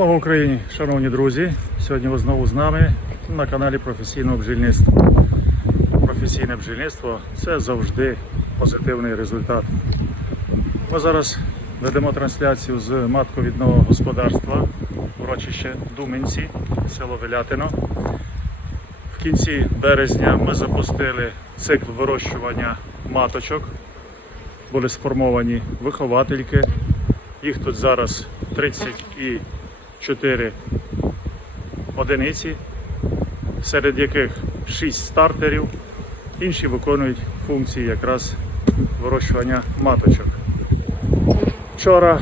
Слава Україні, шановні друзі! Сьогодні ви знову з нами на каналі професійного бджільництва. Професійне бджільництво це завжди позитивний результат. Ми зараз ведемо трансляцію з матковідного господарства урочище Думенці, село Велятино. В кінці березня ми запустили цикл вирощування маточок. Були сформовані виховательки. Їх тут зараз 34 одиниці, серед яких 6 стартерів, інші виконують функції якраз вирощування маточок. Вчора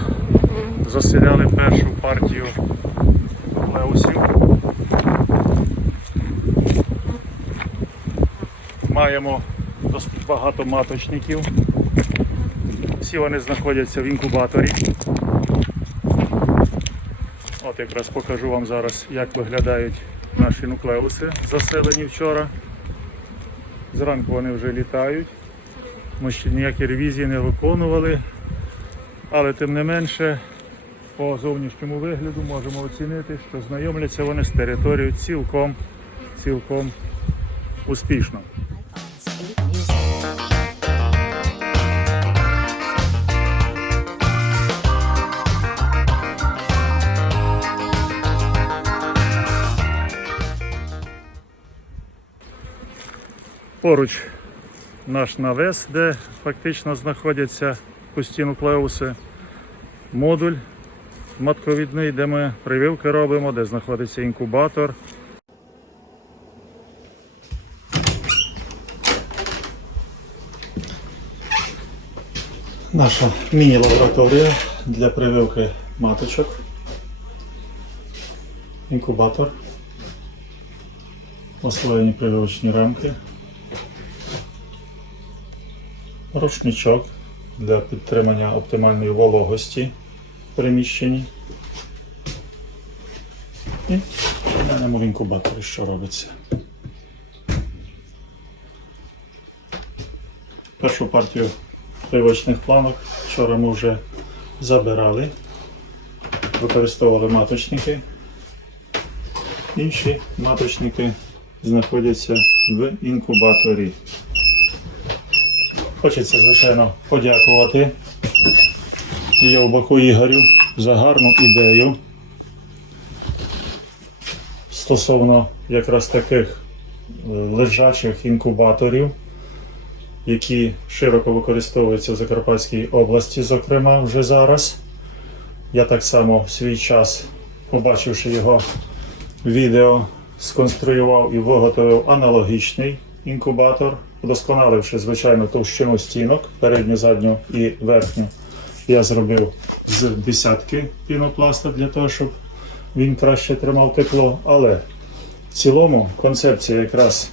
заселяли першу партію леусів. Маємо досить багато маточників. Всі вони знаходяться в інкубаторі. Якраз покажу вам зараз, як виглядають наші нуклеуси, заселені вчора. Зранку вони вже літають. Ми ще ніякі ревізії не виконували, але тим не менше по зовнішньому вигляду можемо оцінити, що знайомляться вони з територією цілком, цілком успішно. Поруч наш навес, де фактично знаходяться пусті нуклеуси, модуль матковідний, де ми прививки робимо, де знаходиться інкубатор. Наша міні-лабораторія для прививки маточок. Інкубатор. Освоєні прививочні рамки. Рушничок для підтримання оптимальної вологості в приміщенні. І глянемо в інкубаторі, що робиться. Першу партію прививочних планок вчора ми вже забирали, використовували маточники. Інші маточники знаходяться в інкубаторі. Хочеться, звичайно, подякувати Євбаку Ігорю за гарну ідею стосовно якраз таких е, лежачих інкубаторів, які широко використовуються в Закарпатській області, зокрема, вже зараз. Я так само в свій час, побачивши його відео, сконструював і виготовив аналогічний інкубатор, удосконаливши, звичайно, товщину стінок, передню, задню і верхню. Я зробив з десятки пінопласта для того, щоб він краще тримав тепло. Але в цілому концепція якраз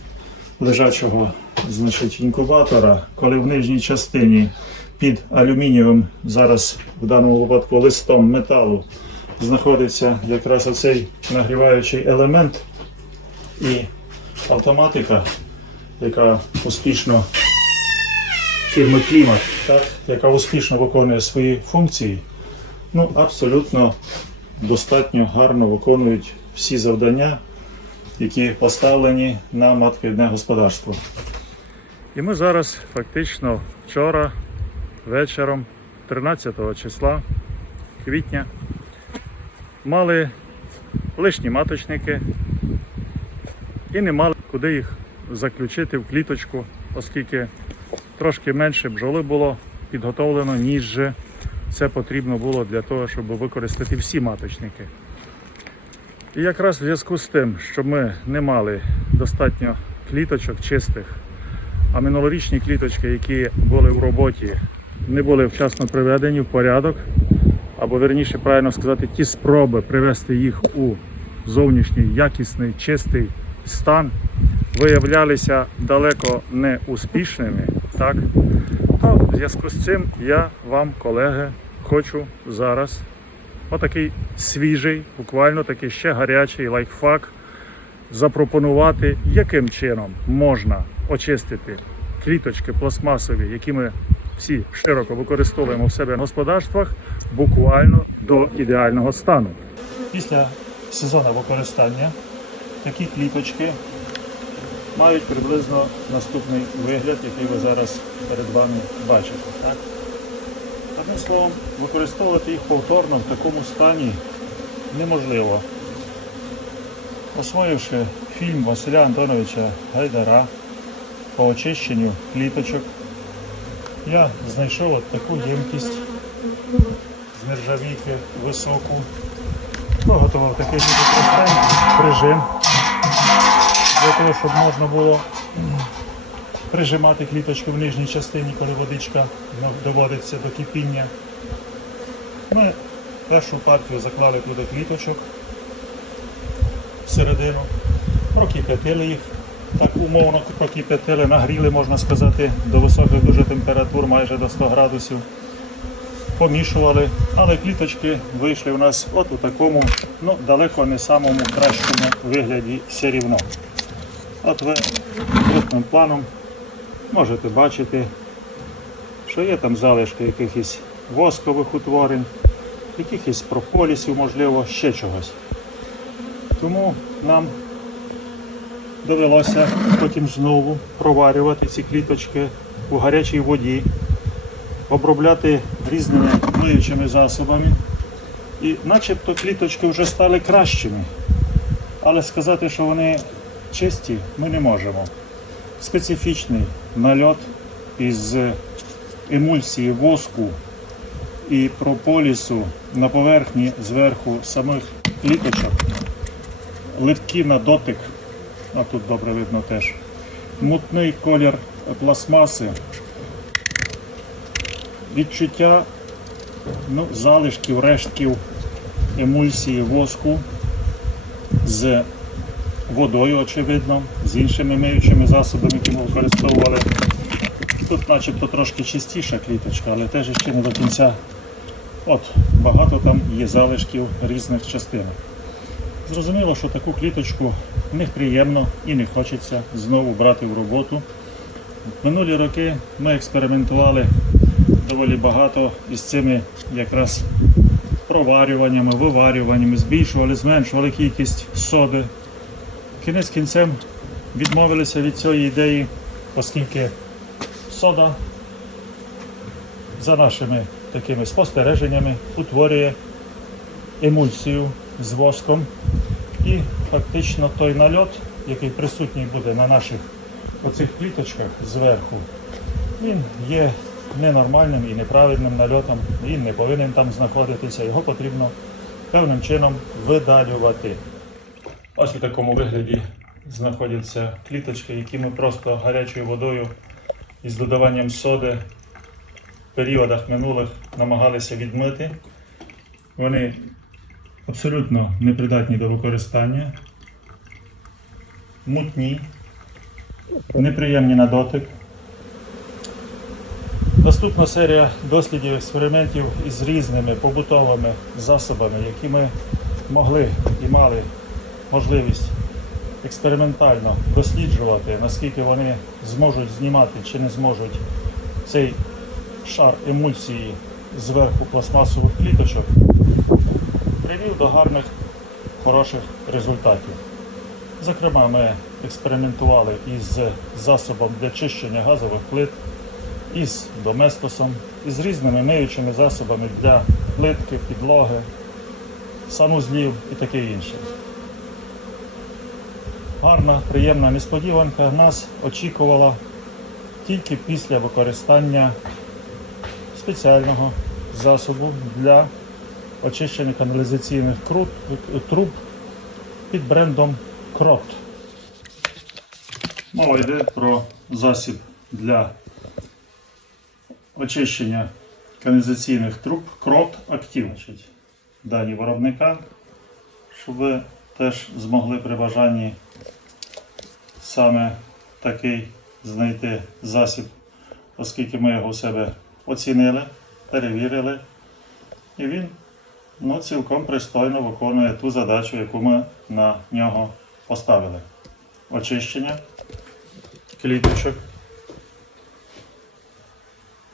лежачого значить, інкубатора, коли в нижній частині під алюмінієвим, зараз в даному випадку листом металу, знаходиться якраз оцей нагріваючий елемент і автоматика, яка успішно фірми Клімат, так, яка успішно виконує свої функції, ну абсолютно достатньо гарно виконують всі завдання, які поставлені на матковідне господарство. І ми зараз фактично вчора вечором, 13 числа квітня, мали лишні маточники і не мали куди їх заключити в кліточку, оскільки трошки менше бджоли було підготовлено, ніж це потрібно було для того, щоб використати всі маточники. І якраз в зв'язку з тим, що ми не мали достатньо кліточок чистих, а минулорічні кліточки, які були в роботі, не були вчасно приведені в порядок, або верніше правильно сказати, ті спроби привести їх у зовнішній якісний чистий стан виявлялися далеко не успішними, так? то в зв'язку з цим я вам, колеги, хочу зараз отакий свіжий, буквально такий ще гарячий лайфхак запропонувати, яким чином можна очистити кліточки пластмасові, які ми всі широко використовуємо в себе в господарствах, буквально до ідеального стану. Після сезону використання такі кліточки мають приблизно наступний вигляд, який ви зараз перед вами бачите. Так? Одним словом, використовувати їх повторно в такому стані неможливо. Освоївши фільм Василя Антоновича Гайдара по очищенню кліточок, я знайшов от таку ємкість з нержавійки високу. Виготовив такий простенький прижим для того, щоб можна було прижимати кліточку в нижній частині, коли водичка ну, доводиться до кипіння. Ми першу партію заклали туди кліточок всередину, прокип'ятили їх, так умовно прокип'ятили, нагріли, можна сказати, до високих дуже температур, майже до 100 градусів. Помішували, але кліточки вийшли у нас от у такому, ну, далеко не самому кращому вигляді все рівно. От ви крупним планом можете бачити, що є там залишки якихось воскових утворень, якихось прополісів, можливо, ще чогось. Тому нам довелося потім знову проварювати ці кліточки у гарячій воді, обробляти різними миючими засобами. І начебто кліточки вже стали кращими. Але сказати, що вони чисті, ми не можемо. Специфічний нальот із емульсії воску і прополісу на поверхні зверху самих кліточок, липкі на дотик, а тут добре видно теж, мутний колір пластмаси, відчуття ну, залишків, рештків емульсії воску з водою, очевидно, з іншими миючими засобами, які ми використовували. Тут начебто трошки чистіша кліточка, але теж ще не до кінця. От, багато там є залишків різних частинок. Зрозуміло, що таку кліточку неприємно і не хочеться знову брати в роботу. В минулі роки ми експериментували доволі багато із цими якраз проварюваннями, виварюваннями, збільшували, зменшували кількість соди. Кінець кінцем відмовилися від цієї ідеї, оскільки сода за нашими такими спостереженнями утворює емульсію з воском. І фактично той нальот, який присутній буде на наших оцих кліточках зверху, він є ненормальним і неправильним нальотом, він не повинен там знаходитися, його потрібно певним чином видалювати. Ось у такому вигляді знаходяться кліточки, які ми просто гарячою водою із додаванням соди в періодах минулих намагалися відмити. Вони абсолютно непридатні до використання, мутні, неприємні на дотик. Наступна серія дослідів експериментів із різними побутовими засобами, які ми могли і мали можливість експериментально досліджувати, наскільки вони зможуть знімати чи не зможуть цей шар емульсії зверху пластмасових кліточок, привів до гарних, хороших результатів. Зокрема, ми експериментували із засобом для чищення газових плит, із доместосом, із різними миючими засобами для плитки, підлоги, санузлів і таке інше. Гарна, приємна несподіванка нас очікувала тільки після використання спеціального засобу для очищення каналізаційних труб під брендом Крот. Мова йде про засіб для очищення каналізаційних труб Крот Актив. Дані виробника, щоб ви теж змогли при бажанні саме такий знайти засіб, оскільки ми його у себе оцінили, перевірили, і він ну, цілком пристойно виконує ту задачу, яку ми на нього поставили. Очищення кліточок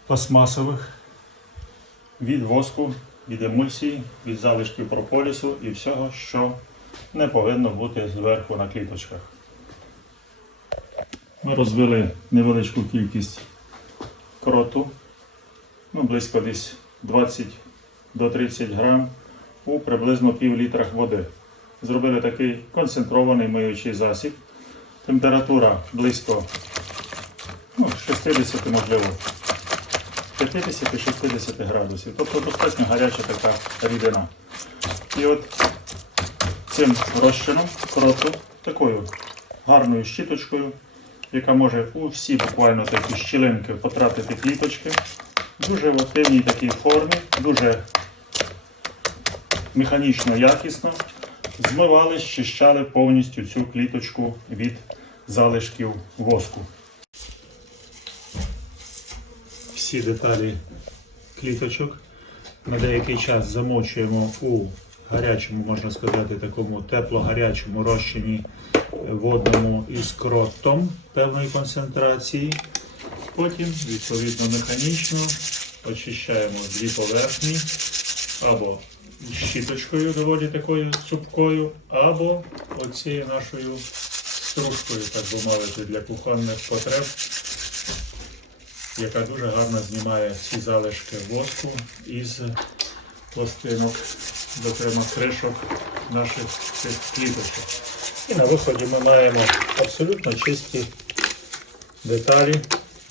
пластмасових від воску від емульсії, від залишків прополісу і всього, що не повинно бути зверху на кліточках. Ми розвели невеличку кількість кроту, ну, близько десь 20 до 30 грам у приблизно пів літрах води. Зробили такий концентрований миючий засіб. Температура близько ну, 60, можливо, 50-60 градусів. Тобто достатньо гаряча така рідина. І от цим розчином кроту, такою гарною щіточкою, яка може у всі буквально такі щілинки потрапити кліточки, дуже в активній такій формі, дуже механічно якісно змивали, щищали повністю цю кліточку від залишків воску. Всі деталі кліточок на деякий час замочуємо у гарячому, можна сказати, такому тепло-гарячому розчині е, водному із кротом певної концентрації. Потім, відповідно, механічно очищаємо дві поверхні або щіточкою доволі такою цупкою, або оцією нашою стружкою, так би мовити, для кухонних потреб, яка дуже гарно знімає ці залишки воску із пластинок, зокрема кришок наших цих кліточок. І на виході ми маємо абсолютно чисті деталі,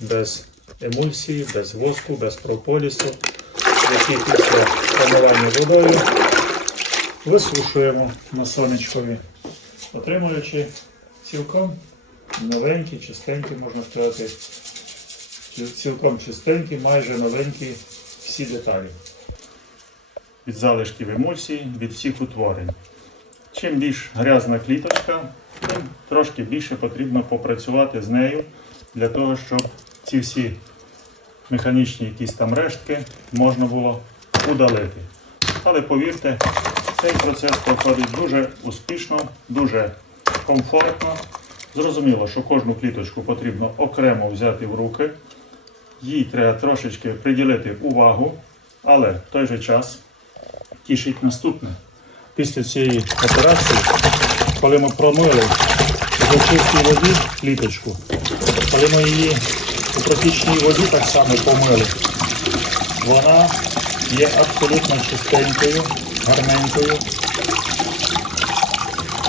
без емульсії, без воску, без прополісу, які після промивання водою висушуємо на сонечкові, отримуючи цілком новенькі, чистенькі, можна сказати, цілком чистенькі, майже новенькі всі деталі. Від залишків емульсії, від всіх утворень. Чим більш грязна кліточка, тим трошки більше потрібно попрацювати з нею для того, щоб ці всі механічні якісь там рештки можна було удалити. Але повірте, цей процес проходить дуже успішно, дуже комфортно. Зрозуміло, що кожну кліточку потрібно окремо взяти в руки. Їй треба трошечки приділити увагу, але в той же час тішить наступне. Після цієї операції, коли ми промили в чистій воді кліточку, коли ми її у протічній воді так само помили, вона є абсолютно чистенькою, гарненькою,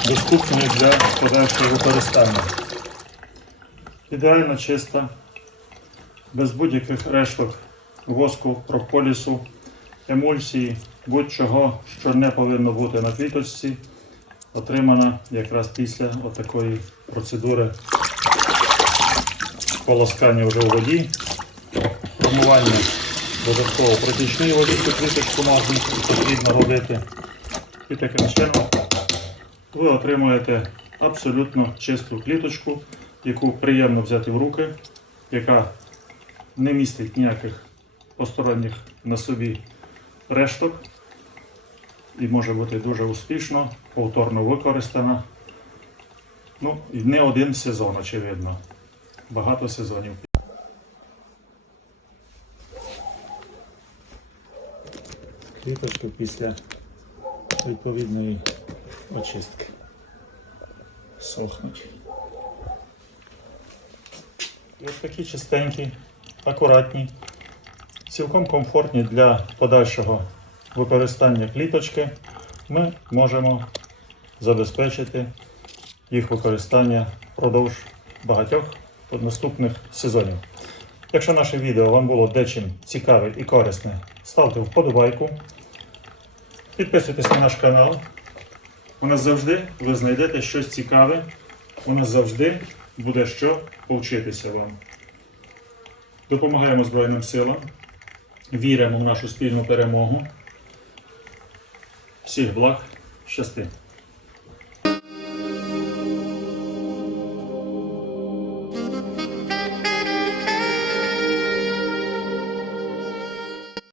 доступною для подальшого використання. Ідеально чиста, без будь-яких решток воску, прополісу, емульсії, будь-чого, що не повинно бути на квіточці, отримана якраз після отакої процедури полоскання вже у воді, промивання додатково протічної воді цю квіточку можна потрібно робити. І таким чином ви отримуєте абсолютно чисту кліточку, яку приємно взяти в руки, яка не містить ніяких посторонніх на собі решток і може бути дуже успішно, повторно використана. Ну, не один сезон, очевидно. Багато сезонів. Кліточку після відповідної очистки. Сохнуть. Ось такі чистенькі, акуратні, цілком комфортні для подальшого використання кліточки. Ми можемо забезпечити їх використання впродовж багатьох наступних сезонів. Якщо наше відео вам було дечим цікаве і корисне, ставте вподобайку, підписуйтесь на наш канал. У нас завжди ви знайдете щось цікаве. У нас завжди буде що повчитися вам. Допомагаємо Збройним силам, віримо в нашу спільну перемогу. Всіх благ, щасти!